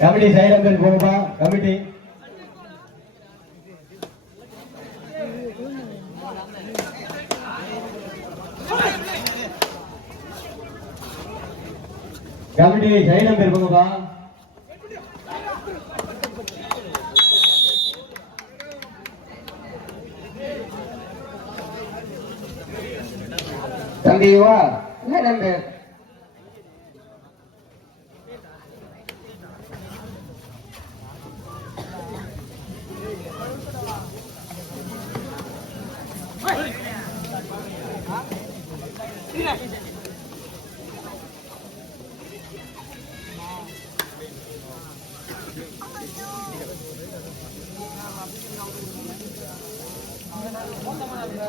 Committee side கோபா committee. Committee side uncle வேலை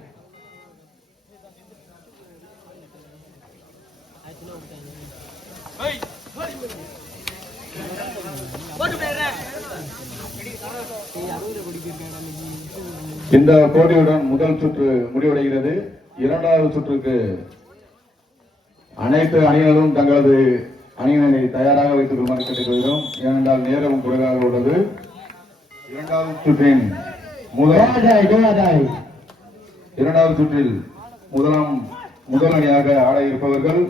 இந்த போட்டியுடன் முதல் சுற்று முடிவடைகிறது. இரண்டாவது சுற்றுக்கு அனைத்து அணியினரும் தங்களது அணியினரை தயாராக வைத்துக் கொள்ளுமாறு கேட்டுக்கொள்கிறோம் ஏனென்றால் நேரம் குறைவாக உள்ளது. இரண்டாவது சுற்றின் முதல். இரண்டாவது சுற்றில் முதலாம் முதல் அணியாக ஆட இருப்பவர்கள்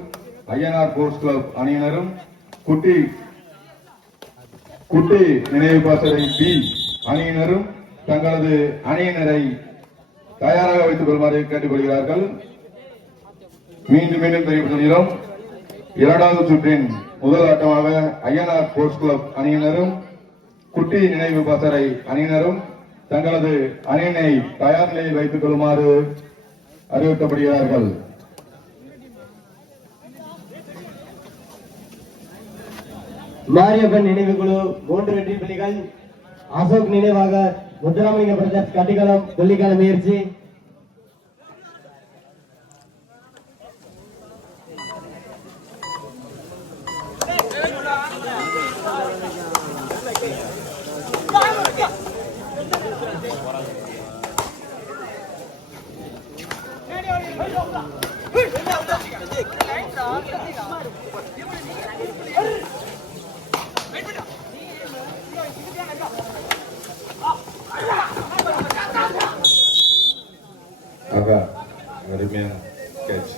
ஐஎன்ஆர் ஸ்போர்ட்ஸ் கிளப் அணியினரும் குட்டி குட்டி நினைவு பாசறை பி அணியினரும் தங்களது அணியினரை தயாராக வைத்துக் கொள்ளுமாறு கேட்டுக்கொள்கிறார்கள். மீண்டும் மீண்டும் தெரிவித்துள்ளோம் இரண்டாவது சுற்றின் முதல் ஆட்டமாக ஐஎன்ஆர் ஸ்போர்ட்ஸ் கிளப் அணியினரும் குட்டி நினைவு பசரை அணியினரும் தங்களது அணியினை தயார் நிலையில் வைத்துக் கொள்ளுமாறு அறிவுறுத்தப்படுகிறார்கள். மாரியப்பன் நினைவு குழு மூன்று வெற்றி புள்ளிகள் அசோக் நினைவாக முத்துராமலிங்க பிரதேஷ் கட்டிகளம் கொல்லிக்கான முயற்சி ஆகா அருமையான கேட்ச்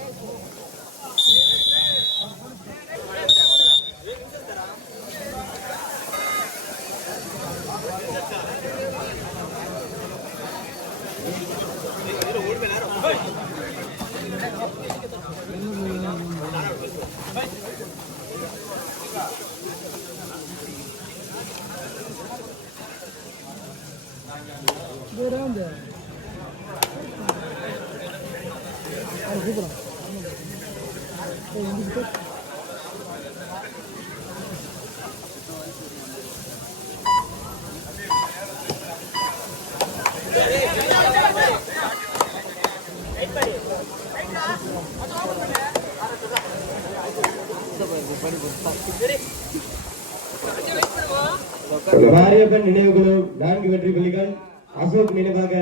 மாரியப்பன் நினைவு குழு நான்கு வெற்றி புள்ளிகள் அசோக் நினைவாக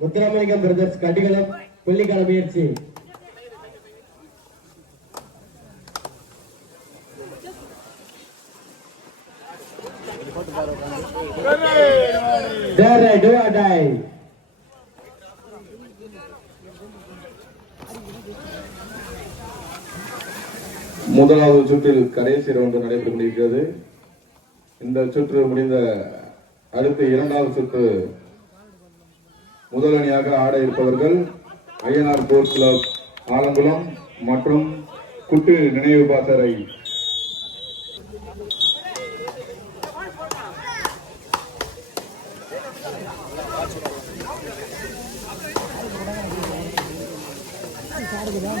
முத்துராமலிங்கம் பிரதர்ஸ் கட்டிகளம் புள்ளிக்கான முயற்சி. Do முதலாவது சுற்றில் கடைசி ரவுண்டு நடைபெற்று கொண்டிருக்கிறது. இந்த சுற்று முடிந்த அடுத்த இரண்டாவது சுற்று முதலணியாக ஆட இருப்பவர்கள் ஐயனார் ஸ்போர்ட்ஸ் கிளப் ஆலங்குளம் மற்றும் குட்டு நினைவு பாசறை. சாருக்கு தான்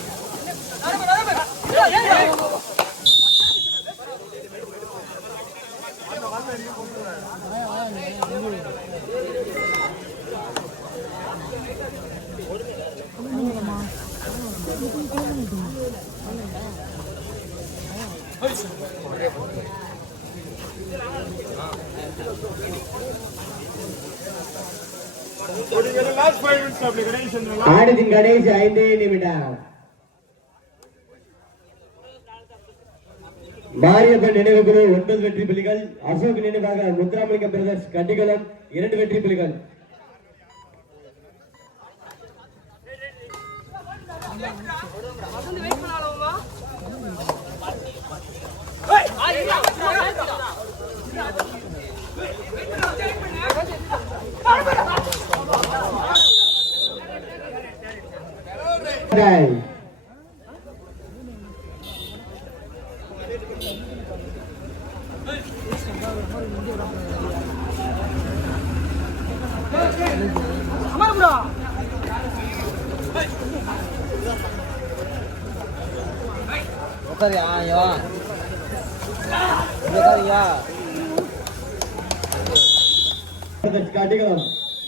ஆட்டத்தின் கடைசி ஐந்தே நிமிடம். மாரியப்பன் நினைவு குழு ஒன்பது வெற்றி புலிகள் அசோக் நினைவாக முத்துராமலிங்க பிரதர்ஸ் கட்டிக்குளம் இரண்டு வெற்றி புலிகள். Time. உட்காரியா. ஐயா உட்காரியா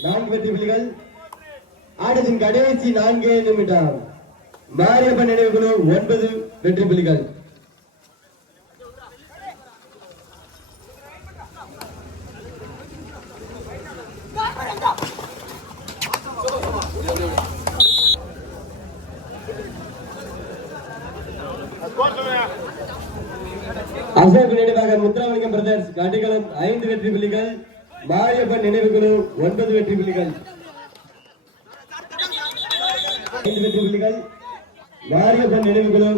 நான்கு வெற்றி புலிகள் ஆட்டத்தின் கடைசி நான்கே நிமிடம். மாரியப்பன் நினைவு குழு ஒன்பது வெற்றி புலிகள் அசோக் நினைவாக முத்துராமலிங்கம் பிரதர்ஸ் கட்டிக்குளம் ஐந்து வெற்றி புள்ளிகள் மாரியப்பன் நினைவு குழு ஒன்பது வெற்றி புள்ளிகள். ஐந்து வெற்றி புள்ளிகள் மாரியப்பன் நினைவு குழு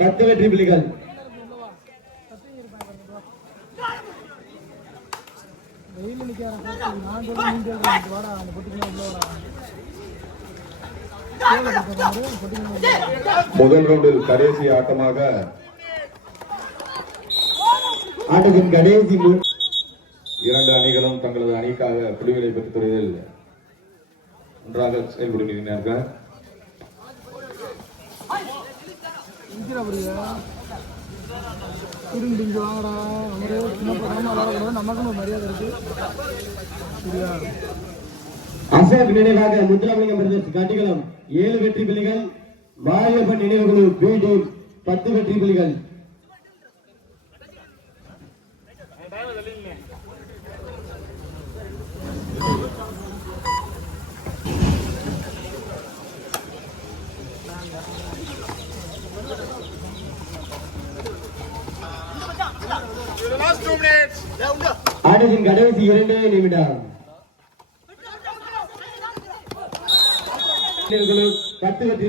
பத்து வெற்றி புள்ளிகள். வெயில் நிற்கிறேன் நான் சொல்ல நீங்க வாடா அந்த பொட்டிக்கலாம் உள்ள வாடா. முதல் ரவுண்டில் கடைசி ஆட்டமாக ஆட்டத்தின் கடைசி இரண்டு அணிகளும் தங்களது அணிக்காக புலிகளை பெற்றுத் துறையில் ஒன்றாக செயல்படுகின்றனர் திரும்பி இங்கே வாங்கடா மரியாதை இருக்கு சரியா அசோக் நினைவாக முத்துராமலிங்கம் பிரதேச கட்டிக்குளம் ஏழு வெற்றி புலிகள் மாரியப்பன் நினைவுகுழு பி டீம் பத்து வெற்றி புலிகள் ஆட்டத்தின் கடைசி இரண்டே நிமிடம். கத்து பத்து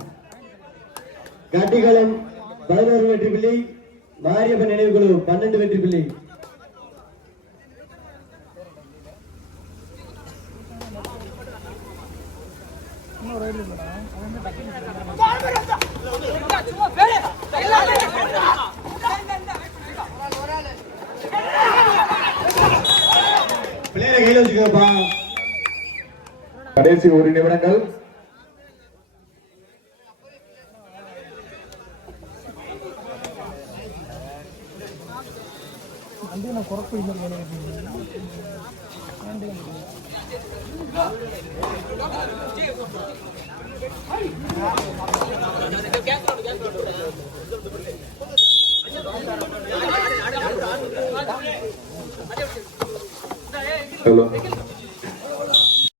கட்டிகளம் பதினோரு வெற்றி புள்ளி மாரியப்பன் நினைவுக்குழு பன்னெண்டு வெற்றி புள்ளி. கடைசி ஒரு நிமிடங்கள். வண்டி நான் குறப்பு இல்லை எவ்வளவு